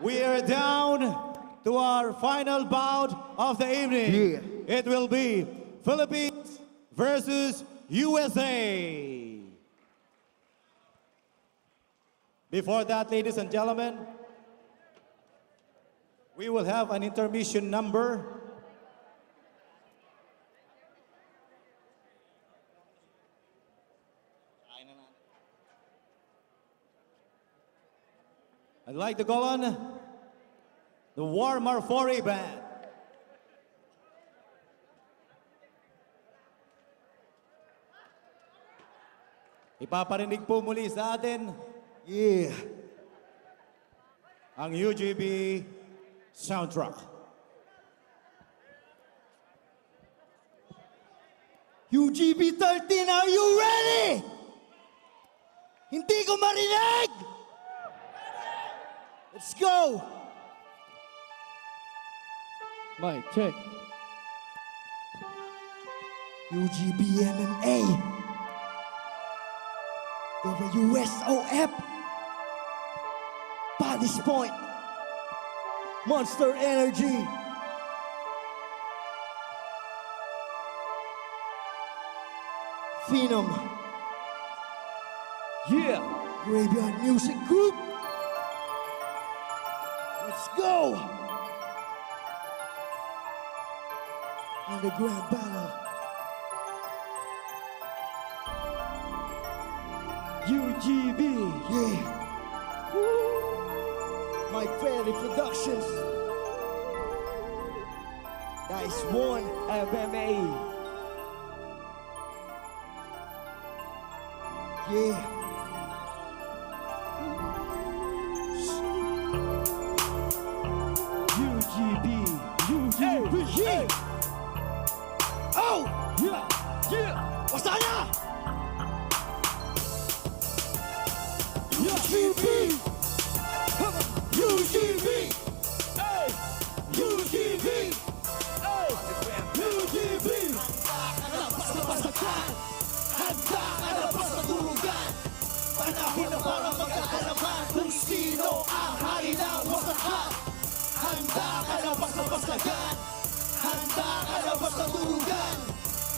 we are down to our final bout of the evening. Yeah. It will be Philippines versus USA. Before that, ladies and gentlemen, we will have an intermission number. I'd like to call on the War Marfori Band. Ipaparinig po muli sa atin ang UGB soundtrack. UGB13, are you ready? Hindi ko marinig! Let's go! Mic check. UGB MMA. WSOF. Body's Point. Monster Energy. Phenom. Yeah. Graveyard Music Group. Let's go! Underground battle. UGB. Yeah. Mike Ferry Productions. Nice one. MMA. Yeah. UGB. Yeah. Oh! Yeah. Yeah. Wasaya! UGB. UGB! Hey. UGB. Hey. UGB. Basta-bastakan! Handa ka na ba sa turugan? Panahon na para magkakalaman kung sino ang hari ng wasakan. Handa ka na ba sa bastagan? Handa ka na ba sa turugan?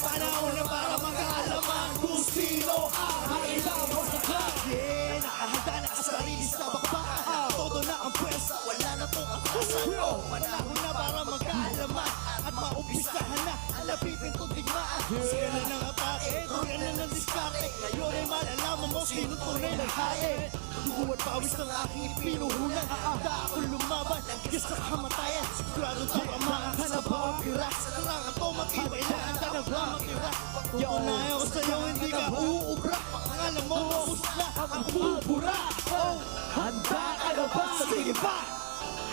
Panahon na para magkakalaman kung sino ang hari ng wasakan. Yeah, nakahanda na ka sa sarili sa bakbakan. Todo na ang pwersa, wala na tong atrasan. Panahon na para magkaalaman at maumpisahan na ang napipintong digmaan. Sila na ng atake, kuya na ng diskarte. Ngayon ay malalaman mo sino tunay ng hae. Dugo at pawis ng aking ipinuhunan. Handa akong lumaban, higit sa kamatayan. Sigurado di ka makakana ba ang piras? Sa larangan to matibay na handa na ba matira? Patunayan ko sa'yo hindi ka uubra. Pangalan mo mahusla ang bubura. Oh, Handa ka na ba? sige pa!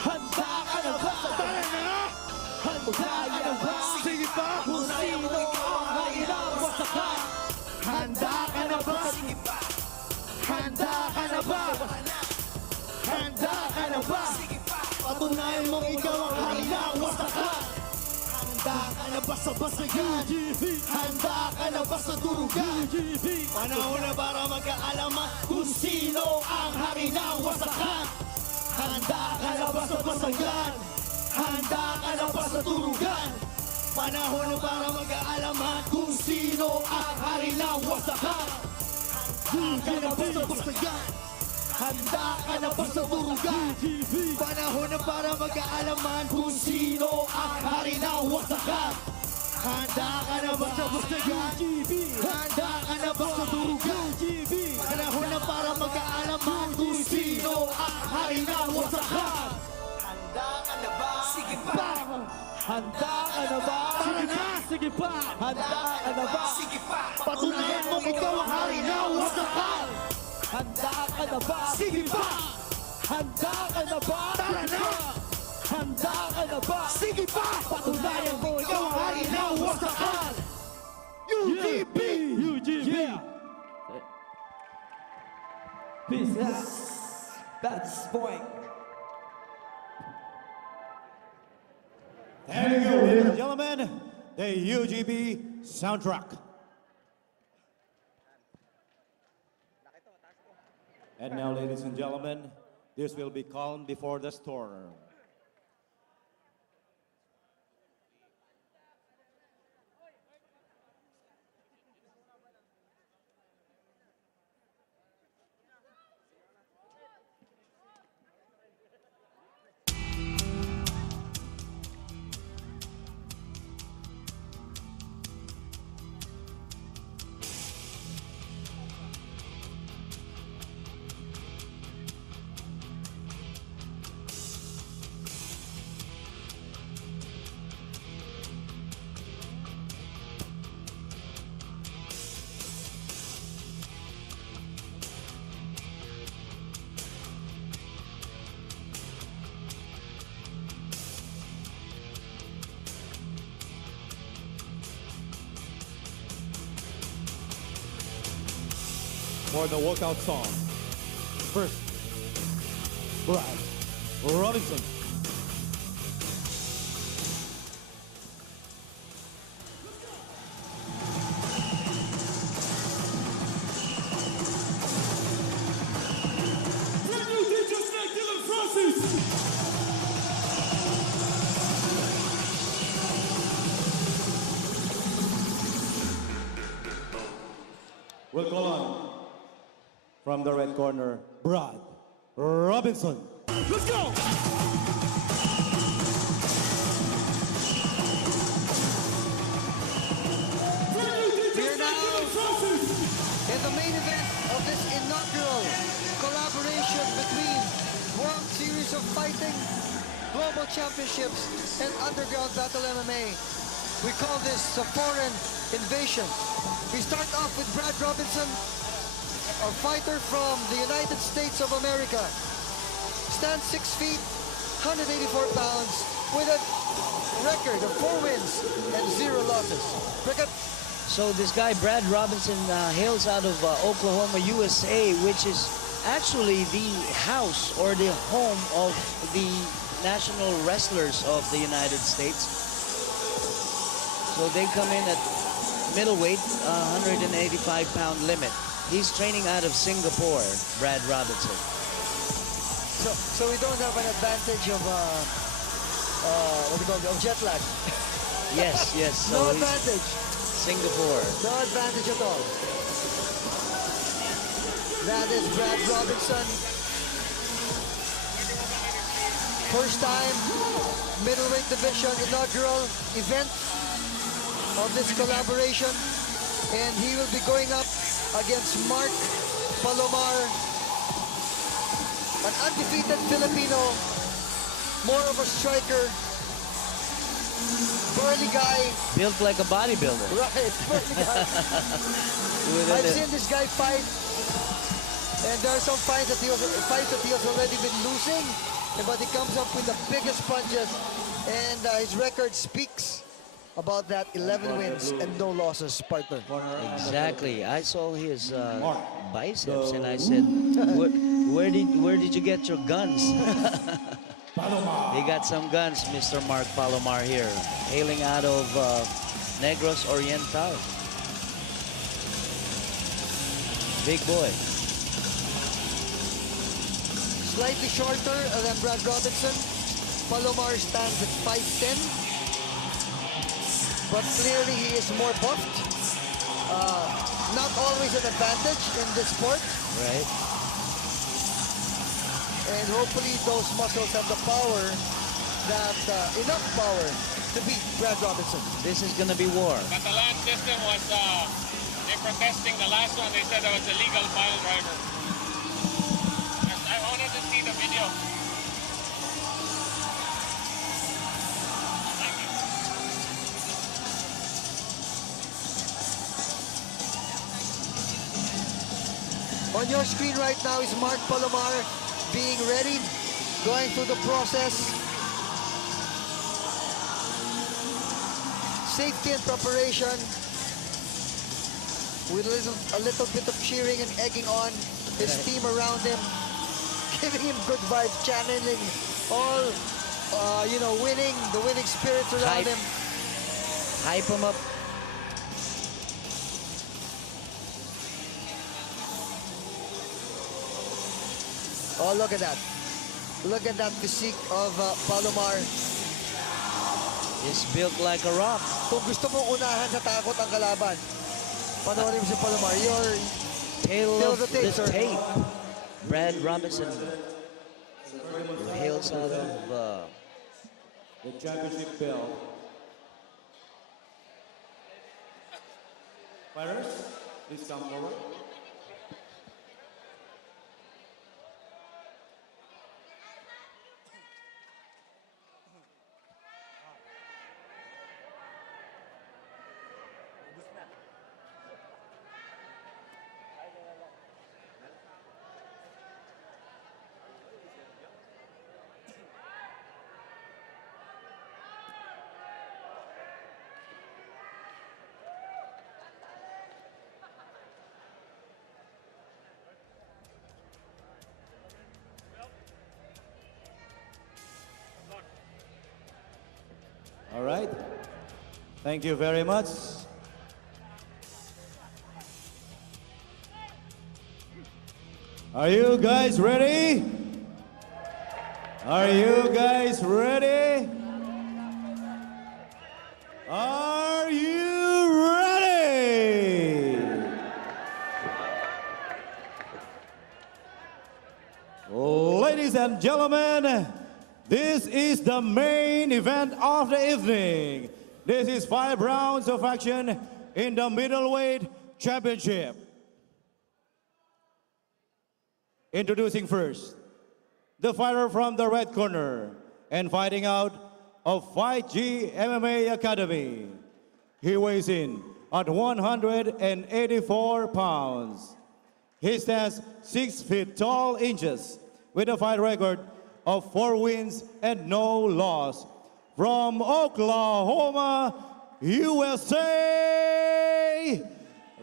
Handa ka na ba? Tara na nga! Handa ka na ba? Sige pa! Kung sino ang kailang wasakan? Handa ka na ba? Handa ka na ba? Handa ka na ba? Patunayan mong ikaw ang hari ng wasakan. Handa ka na ba sa basagan? Handa ka na ba sa durugan? Panahon na para magkaalaman kung sino ang hari ng wasakan. Handa ka na ba sa basagan? Handa ka na ba sa durugan? Panahon na para magkaalaman kung sino ang hari ng wasakan. Handa ka na ba sa basagan? Handa ka na ba sa durugan? Panahon na para magkaalaman kung sino ang hari ng wasakan. Handa ka na ba sa basagan? Handa ka na ba sa durugan? Panahon na para magkaalaman kung sino ang hari ng wasakan. Handa ka na ba? Sige pa! Handa ka na ba? Tara na! Sige pa! Handa ka na ba? Sige pa! Patunayan mong ikaw ang hari ng wasakan. Handa ka na ba? Sige pa! Handa ka na ba? Tara na! Handa ka na ba? Sige pa! Patunayan mo ikaw ang hari ng wasakan. UGB! UGB! Peace out. That's point. There you go, ladies and gentlemen, the UGB soundtrack. And now, ladies and gentlemen, This will be calm before the storm. For the walkout song, first, Brad Robinson. We'll call on from the red corner, Brad Robinson. Let's go! We are now in the main event of this inaugural collaboration between World Series of Fighting, Global Championships, and Underground Battle MMA. We call this the Foreign Invasion. We start off with Brad Robinson, a fighter from the United States of America. Stands 6 feet, 184 pounds, with a record of 4 wins and 0 losses. Cricket. So this guy, Brad Robinson, hails out of Oklahoma, USA, which is actually the house or the home of the national wrestlers of the United States. So they come in at middleweight, 185-pound limit. He's training out of Singapore, Brad Robinson. So we don't have an advantage of what do you call it, of jet lag. Yes, yes. So No he's advantage. Singapore. No advantage at all. That is Brad Robinson. First time middleweight division inaugural event of this collaboration, and he will be going up against Mark Palomar, an undefeated Filipino, more of a striker, burly guy. Built like a bodybuilder. Right, burly guy. I've seen this guy fight, and there are some fights that he has already been losing, but he comes up with the biggest punches, and his record speaks about that. 11 wins and no losses, partner. Exactly. I saw his biceps and I said, where did you get your guns? They got some guns, Mr. Mark Palomar here, hailing out of Negros Oriental. Big boy. Slightly shorter than Brad Robinson. Palomar stands at 5'10", but clearly he is more buffed. Not always an advantage in this sport. Right. And hopefully those muscles have the power, enough power to beat Brad Robinson. This is gonna be war. But the land system was, they're protesting the last one. They said it was illegal pile driver. I wanted to see the video. Thank you. On your screen right now is Mark Palomar being ready, going through the process. Safety and preparation, with a little bit of cheering and egging on his team around him, giving him good vibes, channeling all, the winning spirits around him. Hype him up. Oh, look at that. Look at that physique of Palomar. He's built like a rock. Kung gusto mong unahan sa takot ang kalaban, panoorin mo si Palomar. Your Tail Tail of of the tape, the sir. tape. Brad Robinson, who hails out of The championship belt. Fighters, please come forward. All right. Thank you very much. Are you guys ready? Are you guys ready? Are you ready? Ladies and gentlemen, this is the main event of the evening. This is 5 rounds of action in the middleweight championship. Introducing first, the fighter from the red corner and fighting out of Fight G MMA Academy. He weighs in at 184 pounds. He stands 6 feet tall inches with a fight record of 4 wins and no loss. From Oklahoma, USA,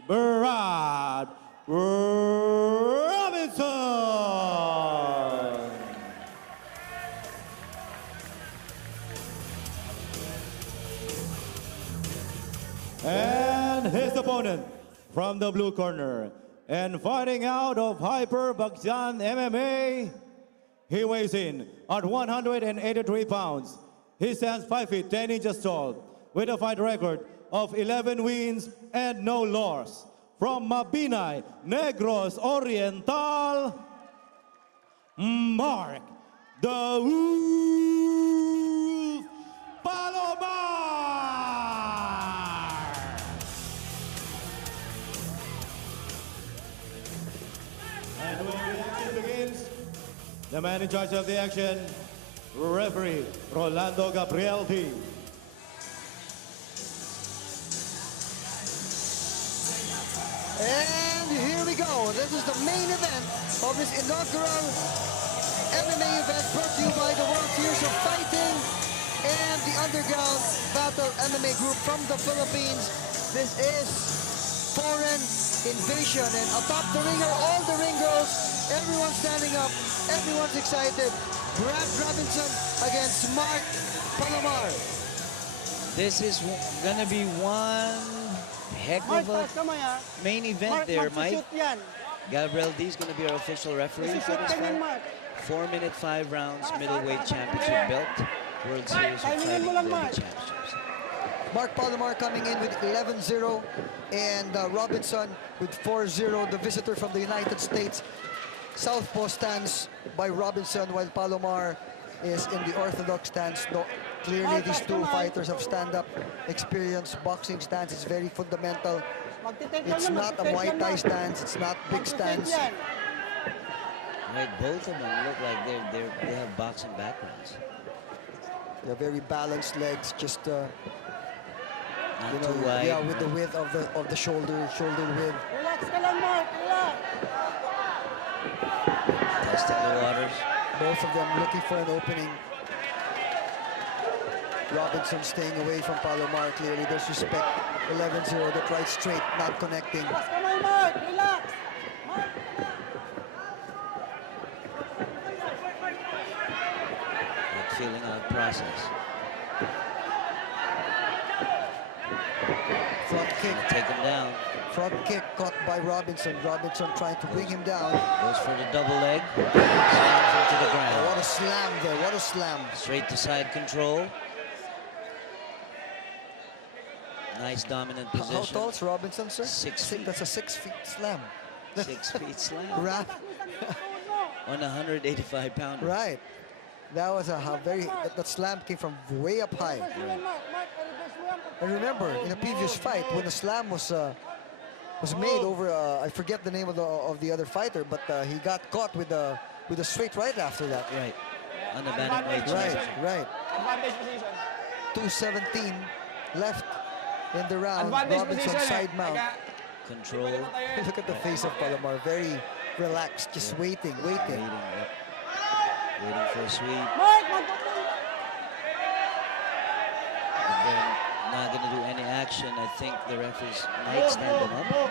Brad Robinson. And his opponent from the blue corner and fighting out of Hyper Bakshan MMA, he weighs in at 183 pounds. He stands 5 feet 10 inches tall with a fight record of 11 wins and no loss. From Mabinay, Negros Oriental, Mark the Wolf Palomar. And when the action begins, the man in charge of the action, referee Rolando Gabrielti. And here we go. This is the main event of this inaugural MMA event brought to you by the World Series of Fighting and the Underground Battle MMA Group from the Philippines. This is Foreign Invasion, and atop the ringer, all the ring girls, everyone's standing up, everyone's excited. Brad Robinson against Mark Palomar. This is gonna be one heck of a main event there, Mike. Gabriel D is gonna be our official referee for this fight. 4-minute 5 rounds middleweight championship belt, World Series of Fighting Global Championships. Mark Palomar coming in with 11-0 and Robinson with 4-0, the visitor from the United States. Southpaw stance by Robinson, while Palomar is in the orthodox stance. No, clearly these two fighters have stand-up experience. Boxing stance is very fundamental. It's not a Muay Thai stance, it's not big stance. Right, both of them look like they have boxing backgrounds. They're very balanced legs, just Not you know, too wide. yeah, with the width of the shoulder width. Relax ka lang, Mark. Relax. Testing the waters. Both of them looking for an opening. Robinson staying away from Palomar. Clearly there's respect. 11-0, the right straight, not connecting. Relax kamay, Mark. Relax. Mark. Not feeling out process. Front kick. Take him down. Front kick caught by Robinson. Robinson trying to bring him down. Goes for the double leg. Slams him to the Oh, ground. what a slam there. What a slam. Straight to side control. Nice dominant How position. tall is Robinson, sir? 6 feet. That's a 6 feet slam. 6 feet slam. Right. On a 185 pounder. Right. That was a very, that slam came from way up high. And remember, in a previous fight, when the slam was made over, I forget the name of the other fighter, but he got caught with a straight right after that. Right. On the bantamweight. Right, right. 2:17 left in the round. Robinson side mount. Control. Look at the face of Palomar, very relaxed, just waiting. Waiting, yep. Waiting for a sweep. But then not going to do any action. I think the referees might stand him up.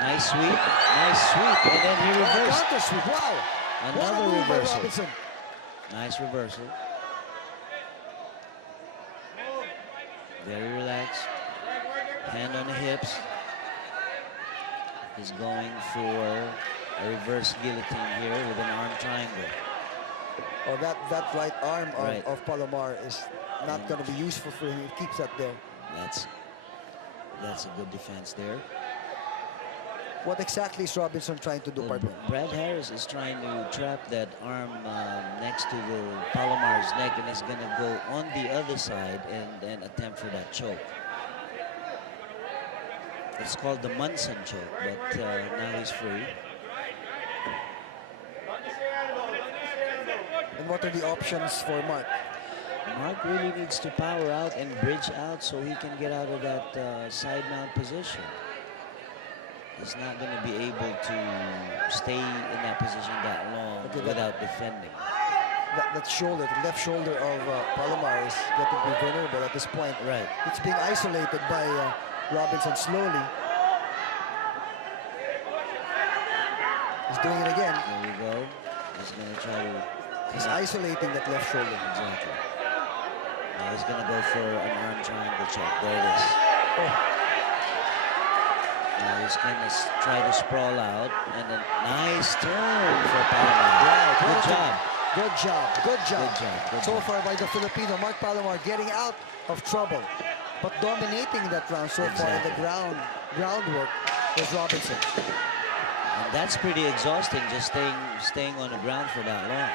Nice sweep. Nice sweep. And then he reversed. Counter sweep, wow. What a Another move by reversal. Robinson. Nice reversal. Very relaxed. Hand on the hips. He's going for a reverse guillotine here with an arm triangle. Oh, that right arm Right. of Palomar is not going to be useful for him. He keeps that there. That's a good defense there. What exactly is Robinson trying to do, partner? Brad Harris is trying to trap that arm next to the Palomar's neck, and is going to go on the other side and attempt for that choke. It's called the Munson choke, but now he's free. And what are the options for Mark? Mark really needs to power out and bridge out so he can get out of that side mount position. He's not going to be able to stay in that position that long without defending. That shoulder, the left shoulder of Palomar is getting to be vulnerable at this point. Right. It's being isolated by Robinson slowly. He's doing it again. There we go. He's going to try to... He's isolating that left shoulder. Exactly. Now he's going to go for an arm triangle choke. There it is. Oh. Now he's going to try to sprawl out. And then nice turn for Palomar. Right. Good job. Good job. Good job. Good job. Good So job. far by the Filipino, Mark Palomar getting out of trouble. But dominating that round so far in the groundwork was Robinson. And that's pretty exhausting, just staying on the ground for that long.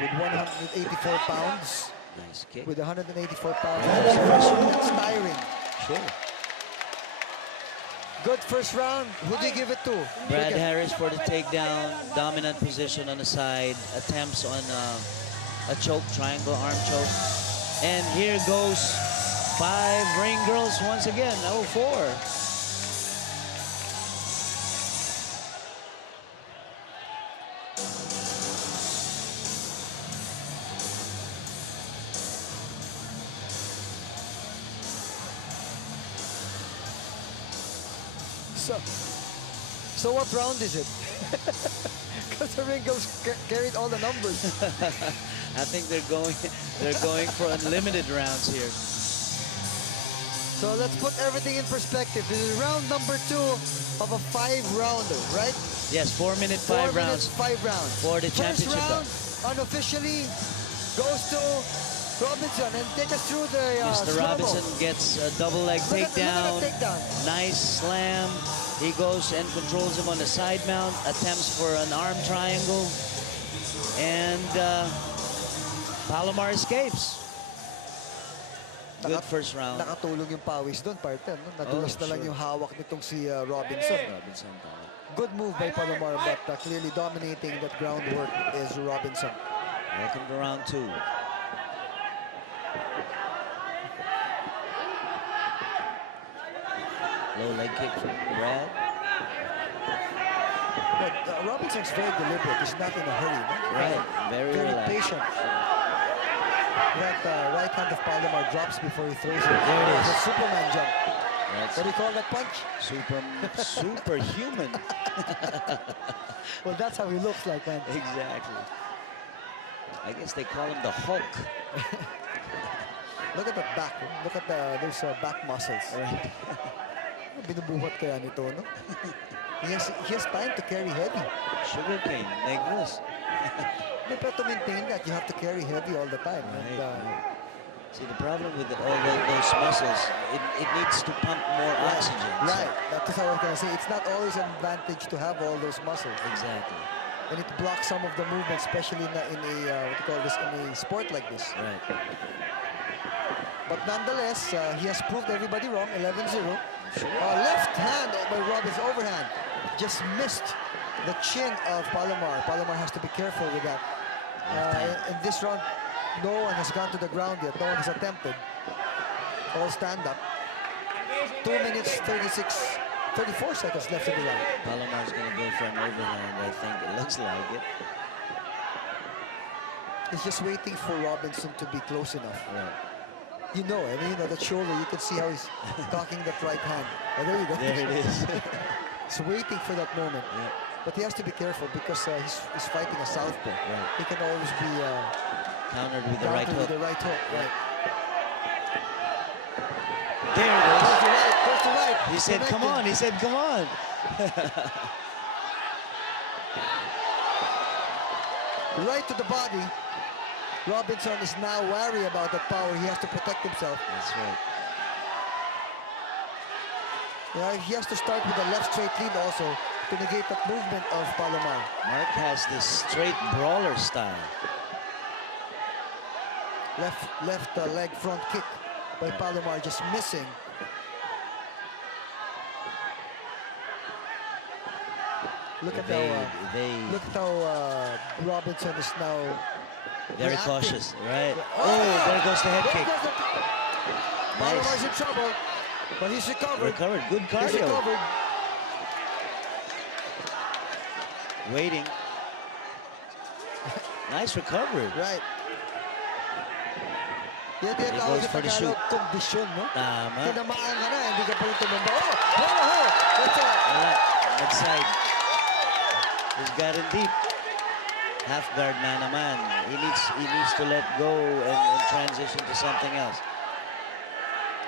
With 184 pounds. Nice kick. With 184 pounds. That's tiring. Sure. Good first round. Who do you give it to? Brad Harris for the takedown. Dominant position on the side. Attempts on a choke, triangle arm choke. And here goes 5 ring girls once again. 0-4. So what round is it? Because the ring girls carried all the numbers. I think they're going for unlimited rounds here. So let's put everything in perspective. This is round number 2 of a 5-rounder, right? Yes, 4 minute 5 rounds. 5 rounds. For the championship. First round unofficially goes to Robinson, and take us through the Mr. Robinson gets a double leg Look at takedown. the takedown. Nice slam. He goes and controls him on the side mount. Attempts for an arm triangle. And Palomar escapes. Good first round. Nakatulong yung pawis doon, partner. No? Nadulas na lang sure. yung hawak nitong si Robinson. Robinson. Good move by Palomar, but clearly dominating that groundwork is Robinson. Welcome to round 2. Low leg kick from Brad. But Robinson's very deliberate. He's not in a hurry. No? Right, very relaxed. patient. That right hand of Palomar drops before he throws it. There it is. The Superman jump. That's What do you call that punch? superhuman. Well, that's how he looks like, man. Exactly. I guess they call him the Hulk. Look at that back. Look at those back muscles. Right. Binubuhat kaya nito, no? He has time to carry heavy. Sugarcane, negros. But to maintain that, you have to carry heavy all the time. Right, And, right. See, the problem with all those muscles, it needs to pump more oxygen. Right, that's what I was going to say. It's not always an advantage to have all those muscles. Exactly. And it blocks some of the movement, especially in a what do you call this, in a sport like this. Right. But nonetheless, he has proved everybody wrong, 11-0. Left hand by Robbins, overhand. Just missed the chin of Palomar. Palomar has to be careful with that. In this round, no one has gone to the ground yet. No one has attempted. All stand up. 2 minutes, 34 seconds left in the round. Palomar's going to go for an overhand, I think. It looks like it. He's just waiting for Robinson to be close enough. Right. You know, I mean, that shoulder, you can see how he's cocking that right hand. Oh, there you go. There it is. He's waiting for that moment. Yeah. But he has to be careful because he's fighting a southpaw. Right. He can always be Countered with the right countered hook. with the right hook. Right. There it is. Goes to right, goes to right. He said, come on. He said, come on. Right to the body. Robinson is now wary about that power. He has to protect himself. That's right. Yeah, he has to start with a left straight lead also to negate that movement of Palomar. Mark has this straight brawler style. Left leg front kick by Palomar, just missing. Look at how Robinson is now very reacting. cautious, right? Oh, there goes the head kick. Palomar's in trouble, but he's recovered. Recovered, good He's cardio. recovered. Waiting. Nice recovery. Right. Yan He tawag goes sa for the Tagalog, shoot. kondisyon, no? Tama. Tinamaan ka na, hindi ka pa rin tumamba. Oh! That's it. Alright, next side. He's got it deep. Half guard na naman. He needs to let go and transition to something else.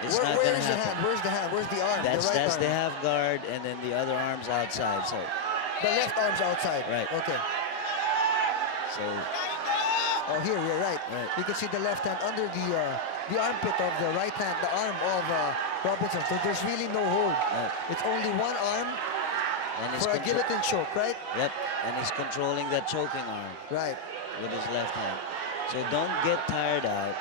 It's not gonna Where's the happen. hand? Where's the hand? Where's the arm? That's the right arm. the half guard, and then the other arm's outside. So The left arm's outside. Right. Okay. so Oh, here, you're right. Right. You can see the left hand under the armpit of the right hand, the arm of Robinson. So there's really no hold. Right. It's only one arm and he's for a guillotine choke, right? Yep, and he's controlling that choking arm Right. with his left hand. So don't get tired out.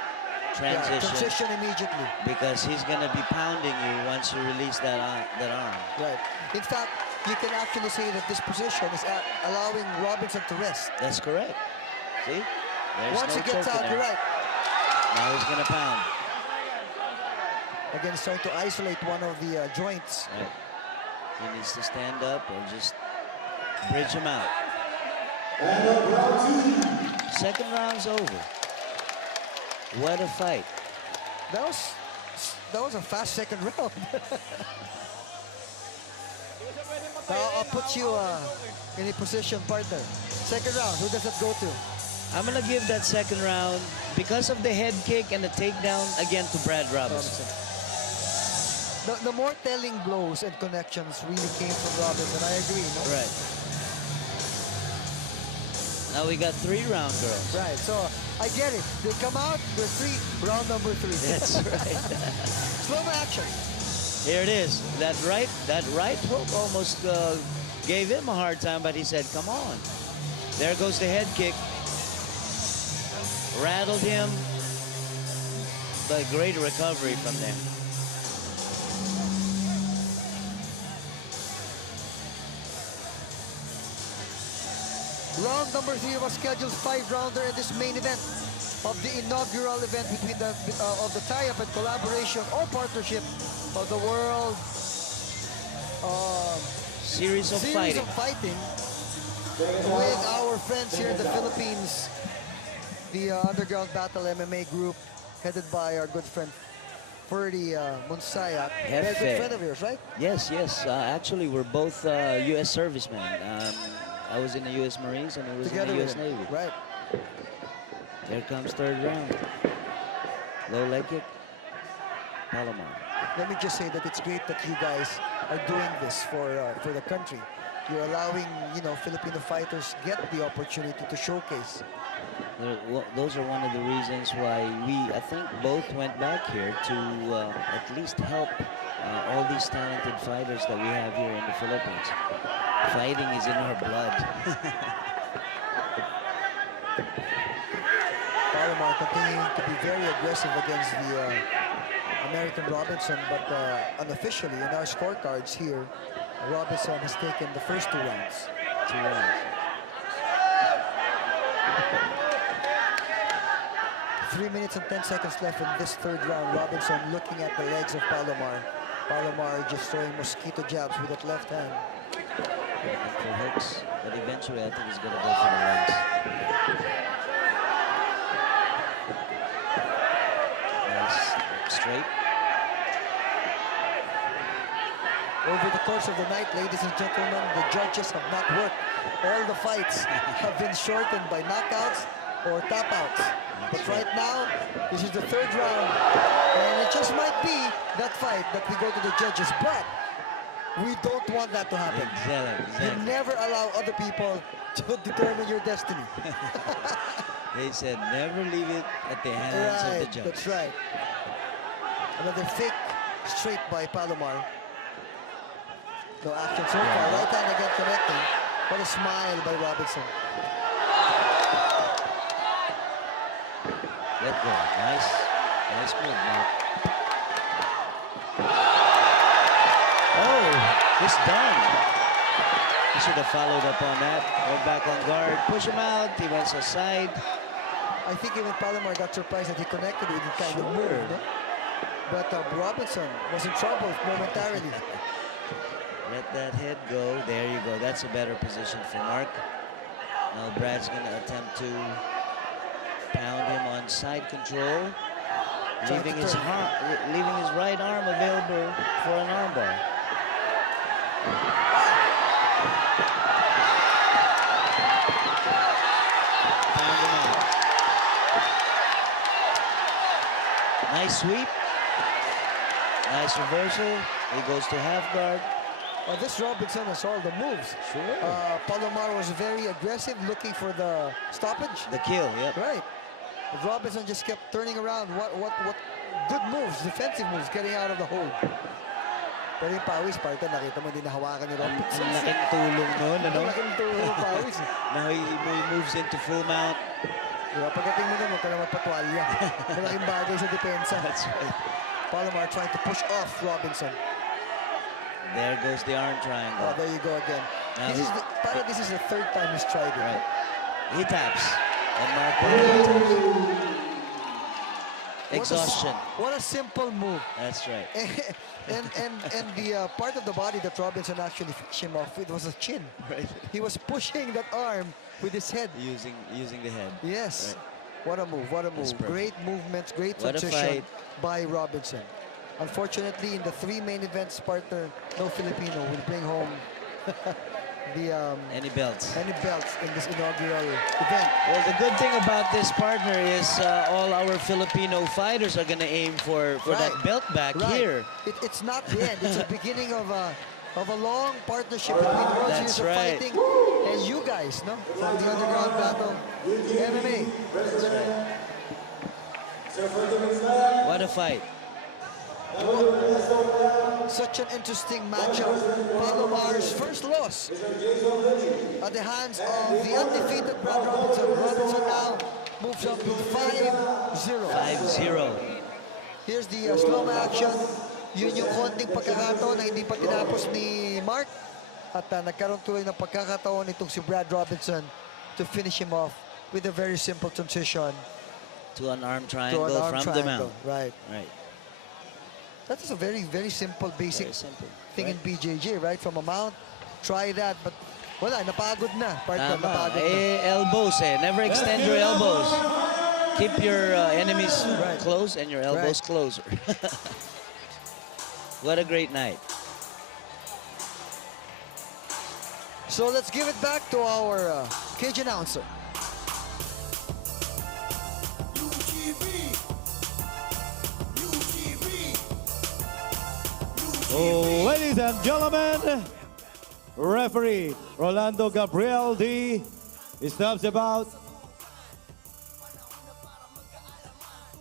Yeah, Transition, transition immediately. because he's gonna be pounding you once you release that arm. Right. In fact, you can actually say that this position is allowing Robinson to rest. That's correct. See? There's Once no he gets choking out, you're arm. right. Now he's gonna pound. Again, he's trying to isolate one of the joints. Right. He needs to stand up or just bridge him out. Second round's over. What a fight. That was a fast second round. Now I'll put you in a position, partner. Second round, who does it go to? I'm gonna give that second round, because of the head kick and the takedown, again to Brad Robinson. The more telling blows and connections really came from Robinson. I agree. No? Right. Now we got 3 round girls. Right. So I get it. They come out. There's 3. Round number 3. That's right. Slow action. Here it is. That right hook almost gave him a hard time, but he said, come on. There goes the head kick. Rattled him. But great recovery from there. Round number 3 was scheduled 5-rounder in this main event of the inaugural event between of the tie-up and collaboration or partnership of the world Series of fighting. with our friends here in the Philippines, the Underground Battle MMA group headed by our good friend Ferdy Monsayak. Very good friend of yours, right? Yes. Actually, we're both U.S. servicemen. I was in the U.S. Marines and he was Together in the U.S. with him. Navy. Right. Here comes third round. Low leg kick. Palomar. Let me just say that it's great that you guys are doing this for the country. You're allowing, you know, Filipino fighters get the opportunity to showcase. Those are one of the reasons why I think both went back here to at least help all these talented fighters that we have here in the Philippines. Fighting is in our blood. Palomar continuing to be very aggressive against the American Robinson, but unofficially in our scorecards here, Robinson has taken the first 2 rounds. 2 rounds. 3 minutes and 10 seconds left in this 3rd round. Robinson looking at the legs of Palomar. Palomar just throwing mosquito jabs with that left hand. For hooks, but eventually I think he's going to go for the legs. Nice. Straight. Over the course of the night, ladies and gentlemen, the judges have not worked. All the fights have been shortened by knockouts or tap-outs. But right now, this is the 3rd round, and it just might be that fight that we go to the judges, but we don't want that to happen. Exactly. You never allow other people to determine your destiny. They said never leave it at the hands of the judge. That's right. Another fake straight by Palomar. No action so far. Right hand again connecting. What a smile by Robinson. Let go. Nice. Nice move, Mark. Oh, it's done. He should have followed up on that. Went back on guard. Push him out. He went aside. I think even Palomar got surprised that he connected with the kind of move. No? But Robinson was in trouble momentarily. Let that head go. There you go. That's a better position for Mark. Now Brad's going to attempt to pound him on side control, leaving his right arm available for an armbar. Pound him out. Nice sweep. Nice reversal. He goes to half guard. This Robinson has all the moves. Sure. Palomar was very aggressive, looking for the stoppage. The kill, yep. Right. Robinson just kept turning around. What good moves, defensive moves, getting out of the hold. Pero yung pawis, Spartan, nakita mo, hindi nahawakan ni Robinson. Ang laking tulong nun, ano? Ang laking tulong yung pawis. Now he moves into full mount. Diba, pagdating mo nun, huwag ka na magpatwalya. Malaking bagay sa depensa. That's right. Palomar trying to push off Robinson. There goes the arm triangle. Oh, there you go again. Now This is the 3rd time he's tried it. Right. He taps. And Mark taps. Exhaustion. What a simple move. That's right. and the part of the body that Robinson actually finished him off with was the chin. Right. He was pushing that arm with his head. Using the head. Yes. Right. What a move, what a move. Great movements, great transition by Robinson. Unfortunately, in the 3 main events, partner, no Filipino will bring home any belts in this inaugural event. Well, the good thing about this partner is all our Filipino fighters are going to aim for that belt back here. It's not the end. It's the beginning of a long partnership between the World Series of Fighting and you guys, no? From the underground battle, MMA. What a fight. Such an interesting matchup. Palomar's first loss at the hands of the undefeated Brad Robinson. Robinson now moves up to 5-0. 5-0. Here's the slow-mo action. Yun yung konting pagkakataon na hindi pa tinapos ni Mark. At nagkaroon tuloy ng pagkakataon itong si Brad Robinson to finish him off with a very simple transition. To an arm triangle from the mount. Right. Right. That is a very, very simple, basic thing in BJJ, right? From a mount, try that, but wala, napagod na. Napagod na. Elbows, never extend your elbows. Keep your enemies close and your elbows closer. What a great night. So let's give it back to our cage announcer. Ladies and gentlemen, referee Rolando Gabriel D stops about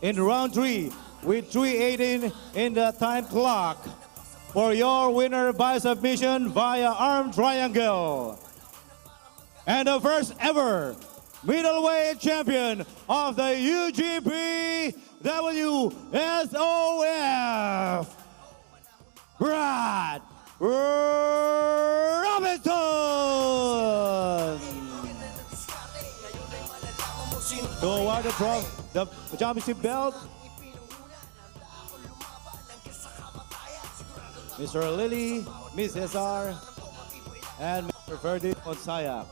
in round 3 with 3:18 in the time clock for your winner by submission via arm triangle. And the first ever middleweight champion of the UGB WSOF, Brad Robinson. To award the championship belt, Mr. Lily, Ms. Cesar, and Mr. Ferdy Gonzaga.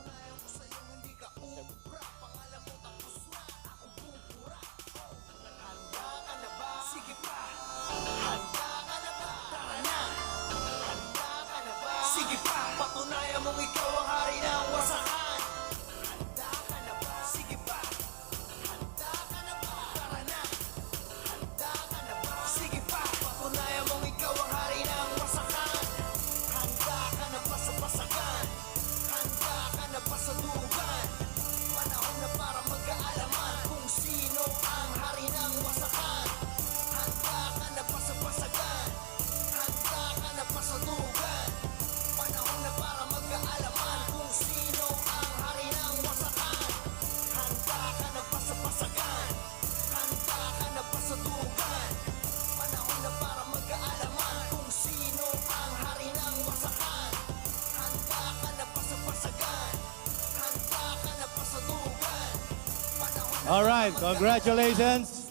All right, congratulations.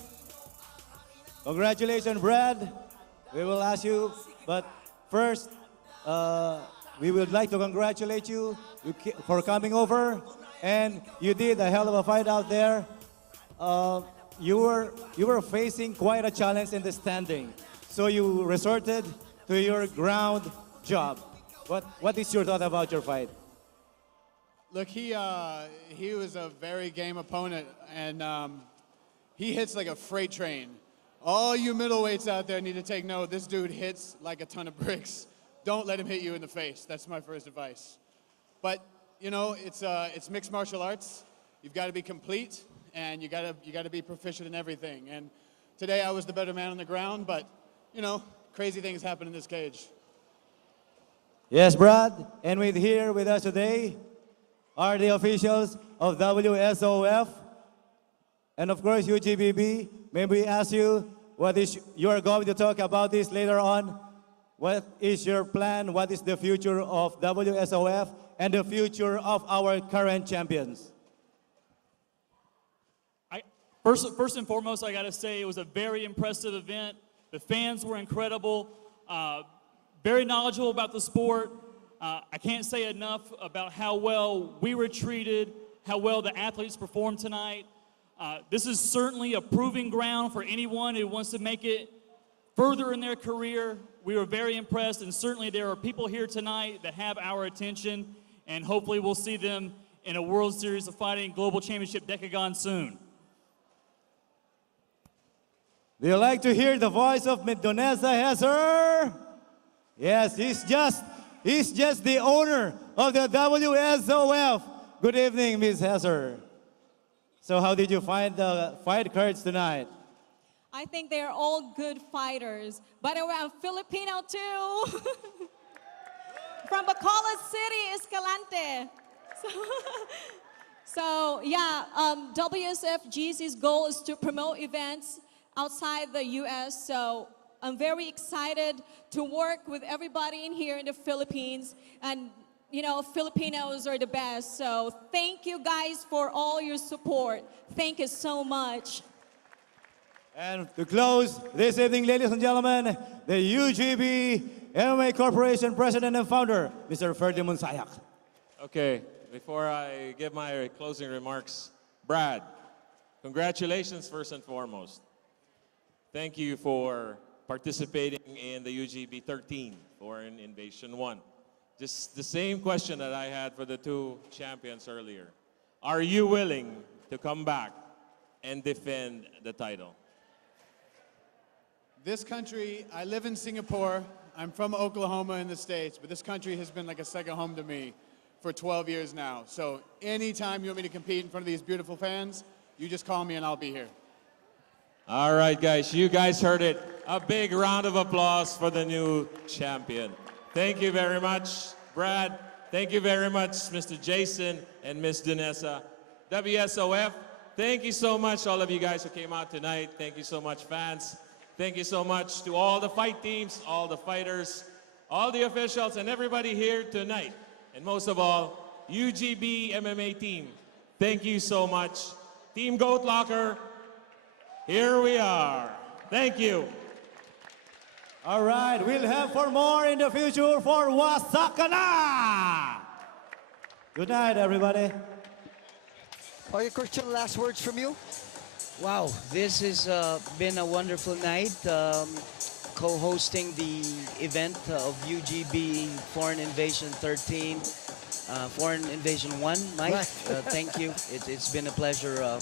Congratulations, Brad. We will ask you, but first, we would like to congratulate you for coming over, and you did a hell of a fight out there. You were facing quite a challenge in the standing, so you resorted to your ground job. What is your thought about your fight? Look, he was a very game opponent, and he hits like a freight train. All you middleweights out there need to take note. This dude hits like a ton of bricks. Don't let him hit you in the face. That's my first advice. But you know, it's mixed martial arts. You've got to be complete, and you got to be proficient in everything. And today I was the better man on the ground, but you know, crazy things happen in this cage. Yes, Brad, and here with us today are the officials of WSOF and of course UGBB. May we ask you you are going to talk about this later on. What is your plan? What is the future of WSOF and the future of our current champions? First and foremost, I got to say it was a very impressive event. The fans were incredible, very knowledgeable about the sport. I can't say enough about how well we were treated, how well the athletes performed tonight. This is certainly a proving ground for anyone who wants to make it further in their career. We were very impressed, and certainly there are people here tonight that have our attention, and hopefully we'll see them in a World Series of Fighting Global Championship Decagon soon. Do you like to hear the voice of Donessa Hesser? Yes, he's just the owner of the WSOF. Good evening, Ms. Hesser. So how did you find the fight cards tonight? I think they're all good fighters. By the way, I'm Filipino too. From Bacolod City, Escalante. So yeah, WSFGC's goal is to promote events outside the U.S. So I'm very excited to work with everybody in here in the Philippines. And you know, Filipinos are the best. So thank you guys for all your support. Thank you so much. And to close this evening, ladies and gentlemen, the UGB MMA Corporation President and Founder, Mr. Ferdy Gonzaga. Okay, before I give my closing remarks, Brad, congratulations first and foremost. Thank you for participating in the UGB13 Foreign Invasion 1. Just the same question that I had for the two champions earlier. Are you willing to come back and defend the title? This country, I live in Singapore. I'm from Oklahoma in the States, but this country has been like a second home to me for 12 years now. So anytime you want me to compete in front of these beautiful fans, you just call me and I'll be here. All right, guys, you guys heard it. A big round of applause for the new champion. Thank you very much, Brad. Thank you very much, Mr. Jason and Miss Danessa. WSOF, thank you so much, all of you guys who came out tonight. Thank you so much, fans. Thank you so much to all the fight teams, all the fighters, all the officials, and everybody here tonight. And most of all, UGB MMA team. Thank you so much. Team Goat Locker, here we are. Thank you. All right, we'll have for more in the future for Wasakana. Good night, everybody. Okay, Christian, last words from you? Wow, this has been a wonderful night. Co-hosting the event of UGB Foreign Invasion 13, Foreign Invasion 1. Mike, Right. thank you. It's been a pleasure